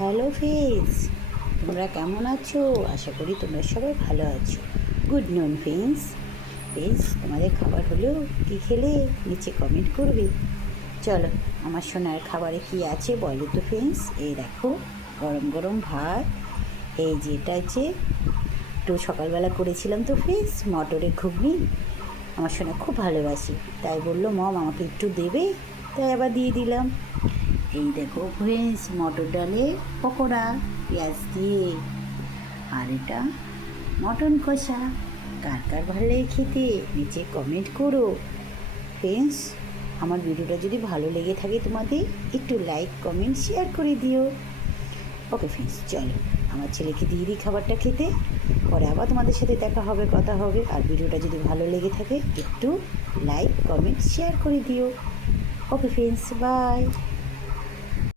Hello friends, তোমরা কেমন আছো? আশা করি তোমরা সবাই ভালো আছো। গুড নুন ফ্রেন্ডস। তোমাদের খাবার হলো? কী খেলে নিচে কমেন্ট করবে। চলো, আমার সোনার খাবারে কি আছে বলো তো ফ্রেন্ডস। এই দেখো, গরম গরম ভাত। এই যে এটা হচ্ছে একটু সকালবেলা করেছিলাম তো ফ্রেন্ডস, মটরের ঘুগনি। আমার সোনা খুব ভালোবাসি, তাই বললো মম আমাকে একটু দেবে, তাই আবার দিয়ে দিলাম। এই দেখো ফ্রেন্ডস, মটর ডালের পকোড়া পেঁয়াজ দিয়ে। আর এটা মটন কষা। কার কার ভালো লাগে খেতে নিচে কমেন্ট করো ফ্রেন্ডস। আমার ভিডিওটা যদি ভালো লেগে থাকে তোমাদের, একটু লাইক কমেন্ট শেয়ার করে দিও। ওকে ফ্রেন্ডস, চলো আমার ছেলেকে দিয়ে দিই খাবারটা খেতে, পরে আবার তোমাদের সাথে দেখা হবে, কথা হবে। আর ভিডিওটা যদি ভালো লেগে থাকে একটু লাইক কমেন্ট শেয়ার করে দিও। Okay friends, by.